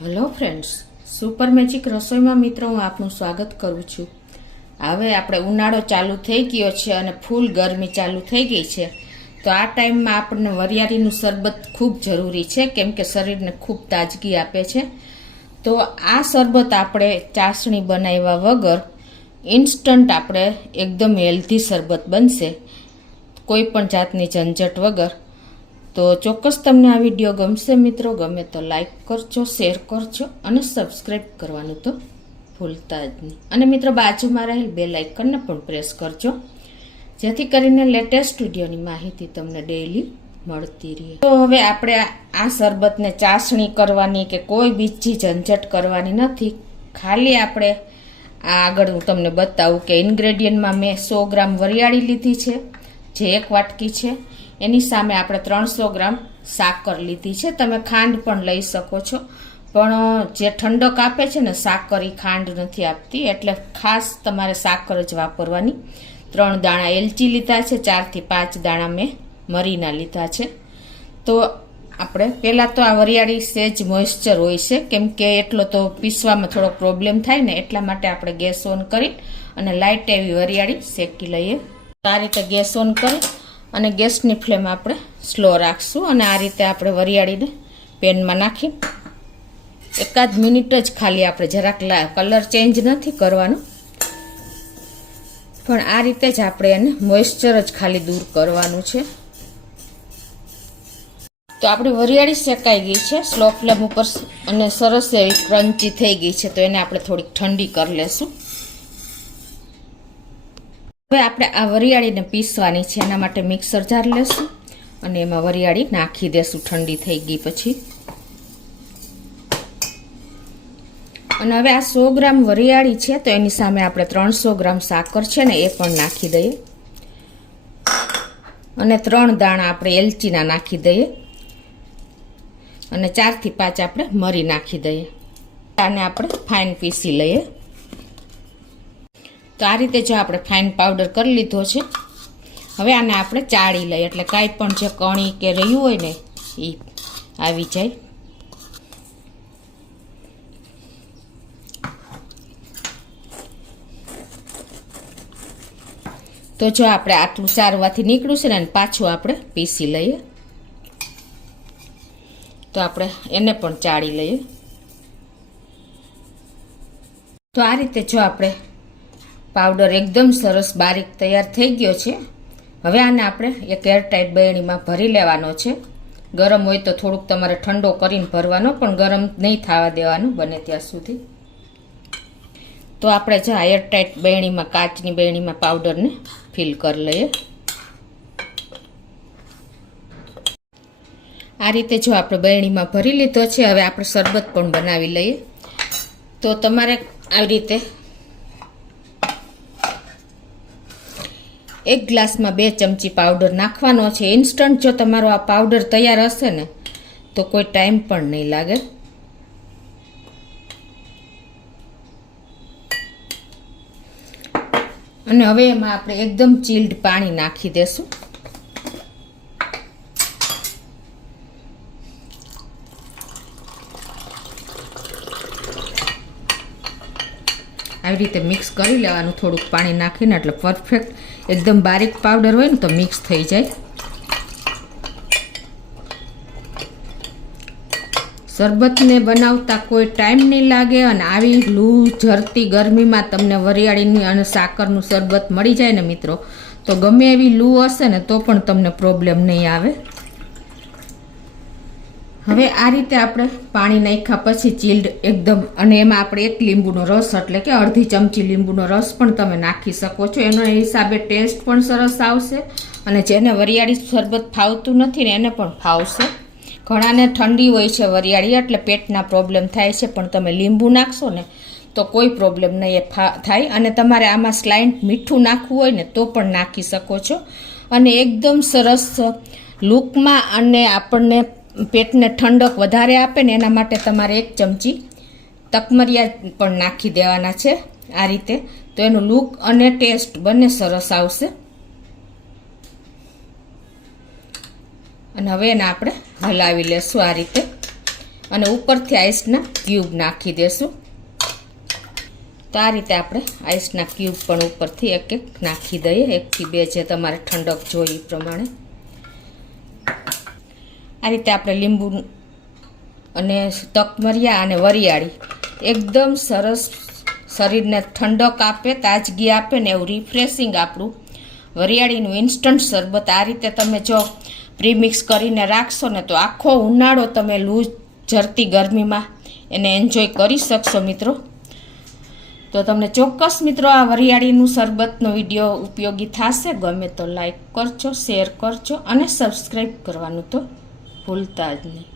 Hello friends, super magic રસોઈમાં મિત્રો હું આપનું સ્વાગત કરું છું। હવે આપણે ઉનાળો ચાલુ થઈ ગયો છે અને ફૂલ ગરમી ચાલુ થઈ ગઈ છે, તો આ ટાઈમમાં આપણને વરિયાળીનું શરબત ખૂબ જરૂરી છે, કેમ કે શરીરને ખૂબ તાજગી આપે છે। તો આ શરબત આપણે ચાસણી બનાવ્યા વગર ઇન્સ્ટન્ટ આપણે એકદમ હેલ્ધી શરબત બનશે, કોઈ પણ જાતની ઝંઝટ વગર। તો ચોક્કસ તમને આ વિડીયો ગમશે મિત્રો। ગમે તો લાઈક કરજો, શેર કરજો અને સબસ્ક્રાઈબ કરવાનું તો ભૂલતા જ નહીં। અને મિત્રો બાજુમાં રહેલ બેલ આઇકનને પણ પ્રેસ કરજો, જેથી કરીને લેટેસ્ટ વિડીયોની માહિતી તમને ડેઈલી મળતી રહે। તો હવે આપણે આ શરબતને ચાસણી કરવાની કે કોઈ બીજી ઝંઝટ કરવાની નથી। ખાલી આપણે આ આગળ હું તમને બતાવું કે ઇન્ગ્રેડિયન્ટમાં મેં 100 ગ્રામ વરિયાળી લીધી છે, જે 1 વાટકી છે। એની સામે આપણે 300 ગ્રામ સાકર લીધી છે। તમે ખાંડ પણ લઈ શકો છો, પણ જે ઠંડક આપે છે ને સાકર એ ખાંડ નથી આપતી, એટલે ખાસ તમારે સાકર જ વાપરવાની। 3 દાણા એલચી લીધા છે, 4 થી 5 દાણા મેં મરીના લીધા છે। તો આપણે પહેલાં તો આ વરિયાળી સેજ મોઇશ્ચર હોય છે, કેમ કે એટલો તો પીસવામાં થોડો પ્રોબ્લેમ થાય ને, એટલા માટે આપણે ગેસ ઓન કરી અને લાઇટ એવી વરિયાળી શેકી લઈએ। આ રીતે ગેસ ઓન કરી અને ગેસની ફ્લેમ આપણે સ્લો રાખશું, અને આ રીતે આપણે વરિયાળીને પેનમાં નાખી એકાદ મિનિટ જ ખાલી આપણે જરાક કલર ચેન્જ નથી કરવાનો, પણ આ રીતે જ આપણે એને મોઇશ્ચર જ ખાલી દૂર કરવાનું છે। તો આપણે વરિયાળી શેકાઈ ગઈ છે સ્લો ફ્લેમ ઉપર અને સરસ એવી ક્રન્ચી થઈ ગઈ છે, તો એને આપણે થોડીક ઠંડી કરી લેશું। હવે આપણે આ વરિયાળીને પીસવાની છે, એના માટે મિક્સર જાર લેશું અને એમાં વરિયાળી નાખી દેશું ઠંડી થઈ ગઈ પછી। અને હવે આ 100 ગ્રામ વરિયાળી છે, તો એની સામે આપણે 300 ગ્રામ સાકર છે ને એ પણ નાખી દઈએ, અને 3 દાણા આપણે એલચીના નાખી દઈએ, અને 4 થી 5 આપણે મરી નાખી દઈએ। આને આપણે ફાઇન પીસી લઈએ। તો આ રીતે જો આપણે ફાઇન પાવડર કરી લીધો છે, હવે આને આપણે ચાળી લઈએ, એટલે કાંઈ પણ જે કણી કે રહ્યું હોય ને એ આવી જાય। તો જો આપણે આટલું ચારવાથી નીકળ્યું છે ને, પાછું આપણે પીસી લઈએ। તો આપણે એને પણ ચાળી લઈએ। તો આ રીતે જો આપણે પાવડર એકદમ સરસ બારીક તૈયાર થઈ ગયો છે। હવે આને આપણે એક એરટાઈટ બરણીમાં ભરી લેવાનો છે। ગરમ હોય તો થોડુંક તમારે ઠંડો કરીને ભરવાનો, પણ ગરમ નહીં થવા દેવાનું બને ત્યાં સુધી। તો આપણે જો એરટાઈટ બરણીમાં, કાચની બરણીમાં પાવડરને ફિલ કરી લઈએ। આ રીતે જો આપણે બરણીમાં ભરી લીધો છે, હવે આપણે શરબત પણ બનાવી લઈએ। તો તમારે આવી રીતે 1 ગ્લાસમાં 2 ચમચી પાવડર નાખવાનો છે। ઇન્સ્ટન્ટ જો તમારો આ પાવડર તૈયાર હશે ને, તો કોઈ ટાઈમ પણ નહીં લાગે। અને હવે એમાં આપણે એકદમ ચીલ્ડ પાણી નાખી દેશું। આવી રીતે મિક્સ કરી લેવાનું થોડુંક પાણી નાખીને, એટલે પરફેક્ટ એકદમ બારીક પાવડર હોય ને તો મિક્સ થઈ જાય। શરબતને બનાવતા કોઈ ટાઈમ નહીં લાગે, અને આવી લૂ ઝરતી ગરમીમાં તમને વરિયાળીની અને સાકરનું શરબત મળી જાય ને મિત્રો, તો ગમે એવી લૂ હશે ને તો પણ તમને પ્રોબ્લેમ નહીં આવે। હવે આ રીતે આપણે પાણી નાખ્યા પછી ચીલ્ડ એકદમ, અને એમાં આપણે 1 લીંબુનો રસ એટલે કે અડધી ચમચી લીંબુનો રસ પણ તમે નાખી શકો છો। એના હિસાબે ટેસ્ટ પણ સરસ આવશે, અને જેને વરિયાળી શરબત ફાવતું નથી ને એને પણ ફાવશે। ઘણાને ઠંડી હોય છે વરિયાળી, એટલે પેટના પ્રોબ્લેમ થાય છે, પણ તમે લીંબુ નાખશો ને તો કોઈ પ્રોબ્લેમ નહીં થાય। અને તમારે આમાં સ્લાઇન્ટ મીઠું નાખવું હોય ને તો પણ નાખી શકો છો, અને એકદમ સરસ લુકમાં અને આપણને પેટને ઠંડક વધારે આપે ને, એના માટે તમારે 1 ચમચી તકમરિયા પણ નાખી દેવાના છે આ રીતે। તો એનું લુક અને ટેસ્ટ બંને સરસ આવશે। અને હવે એને આપણે હલાવી લેશું આ રીતે। અને ઉપરથી આઈસના ક્યુબ નાખી દેશું. તો આ રીતે આપણે આઈસના ક્યુબ પણ ઉપરથી એક એક નાખી દઈએ, 1 થી 2 જે તમારે ઠંડક જોઈએ એ પ્રમાણે. આ રીતે આપણે લીંબુ અને તકમરિયા અને વરિયાળી એકદમ સરસ શરીરને ઠંડક આપે, તાજગી આપે ને એવું રિફ્રેશિંગ આપણું વરિયાળીનું ઇન્સ્ટન્ટ શરબત આ રીતે તમે જો પ્રીમિક્સ કરીને રાખશો ને તો આખો ઉનાળો તમે લૂ ઝરતી ગરમીમાં એને એન્જોય કરી શકશો મિત્રો. તો તમને ચોક્કસ મિત્રો આ વરિયાળીનું શરબતનો વિડીયો ઉપયોગી થશે. ગમે તો લાઈક કરજો, શેર કરજો અને સબસ્ક્રાઈબ કરવાનું તો ભૂલતા જ નહીં.